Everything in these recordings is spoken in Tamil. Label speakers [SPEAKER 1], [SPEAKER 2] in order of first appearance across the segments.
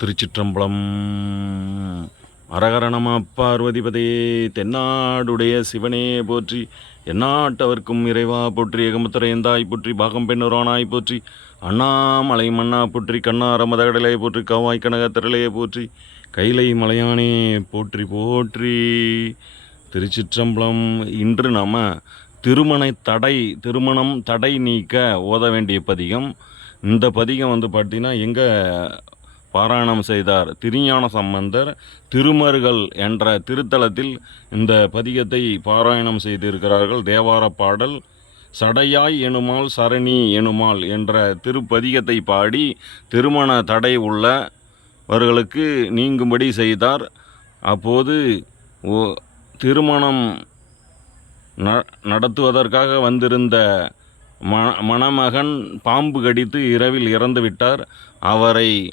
[SPEAKER 1] திருச்சிற்றம்பலம். அரகரணமா நம பார்வதிபதே தென்னாடுடைய சிவனே போற்றி எந்நாட்டவர்க்கும் இறைவா போற்றி எகமுத்திரையந்தாய் போற்றி பாகம் பெண்ணுரானாய் போற்றி அண்ணாமலை மன்னா போற்றி கண்ணார மதகடலை போற்றி கவாய் கனக திரளையை போற்றி கைலை மலையானே போற்றி போற்றி. திருச்சிற்றம்பலம் இன்று நாம திருமண தடை திருமணம் தடை நீக்க ஓத வேண்டிய பதிகம். இந்த பதிகம் வந்து பார்த்தீங்கன்னா எங்கே பாராயணம் செய்தார். திருஞான சம்பந்தர் திருமருகள் என்ற திருத்தலத்தில் இந்த பதிகத்தை பாராயணம் செய்திருக்கிறார்கள். தேவார பாடல் சடையாய் எனுமால் சரணி எனுமால் என்ற திருப்பதிகத்தை பாடி திருமண தடை உள்ளவர்களுக்கு நீங்கும்படி செய்தார். அப்போது ஓ- திருமணம் ந- நடத்துவதற்காக வந்திருந்த மணமகன் பாம்பு கடித்து இரவில் இறந்துவிட்டார். அவரை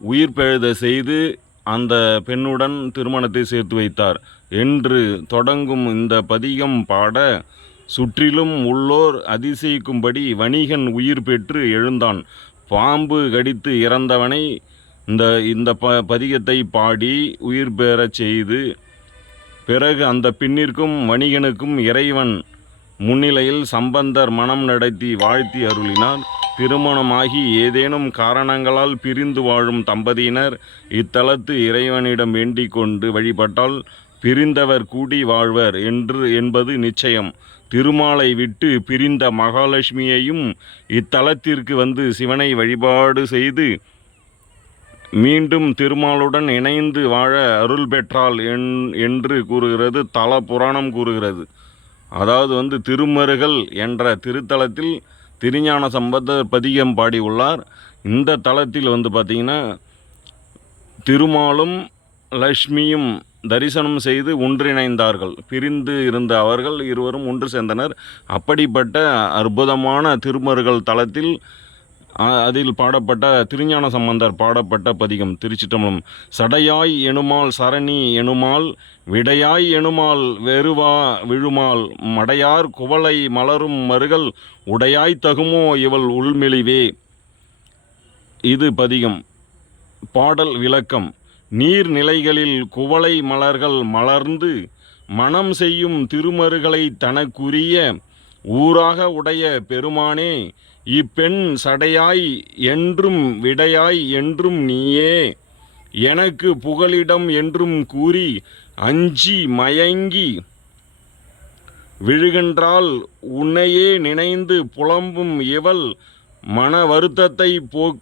[SPEAKER 1] உயிர் பெழுத செய்து அந்த பெண்ணுடன் திருமணத்தை சேர்த்து வைத்தார். என்று தொடங்கும் இந்த பதிகம் பாட சுற்றிலும் உள்ளோர் அதிசயிக்கும்படி வணிகன் உயிர் பெற்று எழுந்தான். பாம்பு கடித்து இறந்தவனை இந்த இந்த ப பதிகத்தை பாடி உயிர் பெறச் செய்து பிறகு அந்த பெண்ணிற்கும் வணிகனுக்கும் இறைவன் முன்னிலையில் சம்பந்தர் மனம் நடத்தி வாழ்த்தி அருளினார். திருமணமாகி ஏதேனும் காரணங்களால் பிரிந்து வாழும் தம்பதியினர் இத்தலத்து இறைவனிடம் வேண்டிக் கொண்டு வழிபட்டால் பிரிந்தவர் கூடி வாழ்வர் என்று என்பது நிச்சயம். திருமாலை விட்டு பிரிந்த மகாலட்சுமியையும் இத்தலத்திற்கு வந்து சிவனை வழிபாடு செய்து மீண்டும் திருமாலுடன் இணைந்து வாழ அருள் பெற்றாள் என் என்று கூறுகிறது தல புராணம் கூறுகிறது. அதாவது வந்து திருமருகல் என்ற திருத்தலத்தில் திருஞான சம்பந்தர் பதிகம் பாடியுள்ளார். இந்த தளத்தில் வந்து பார்த்திங்கன்னா திருமாலும் லக்ஷ்மியும் தரிசனம் செய்து ஒன்றிணைந்தார்கள். பிரிந்து இருந்த அவர்கள் இருவரும் ஒன்று சேர்ந்தனர். அப்படிப்பட்ட அற்புதமான திருமருகள் தளத்தில் அதில் பாடப்பட்ட திருஞான சம்பந்தர் பாடப்பட்ட பதிகம் திருச்சிட்டம்பலம் சடையாய் எனுமால் சரணி எனுமால் விடையாய் எனுமால் வெறுவா விழுமால் மடையார் குவளை மலரும் மருகல் உடையாய் தகுமோ இவள் உள்மெளிவே இது பதிகம். பாடல் விளக்கம். நீர்நிலைகளில் குவளை மலர்கள் மலர்ந்து மனம் செய்யும் திருமருகளை தனக்குரிய ஊராக உடைய பெருமானே இப்பெண் சடையாய் என்றும் விடையாய் என்றும் நீயே. எனக்கு புகலிடம் என்றும் கூறி அஞ்சி மயங்கி விழுகின்றால் உன்னையே நினைந்து புலம்பும் இவள் மன வருத்தத்தை போ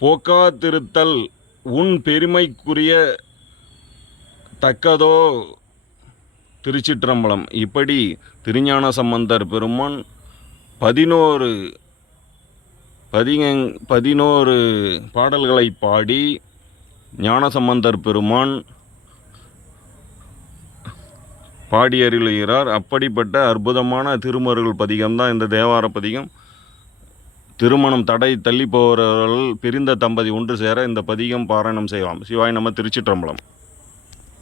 [SPEAKER 1] போக்காத்திருத்தல் உன் பெருமைக்குரிய தக்கதோ? திருச்சிற்றம்பலம். இப்படி திருஞான சம்பந்தர் பெருமான் பதினோரு பதிங்க பதினோரு பாடல்களை பாடி ஞானசம்பந்தர் பெருமான் பாடி அருளுகிறார் அப்படிப்பட்ட அற்புதமான திருமருகள் பதிகம்தான் இந்த தேவார பதிகம். திருமணம் தடை தள்ளி போகிறவர்கள் பிரிந்த தம்பதி ஒன்று சேர இந்த பதிகம் பாராயணம் செய்யலாம். சிவாய் நம்ம திருச்சிற்றம்பலம்.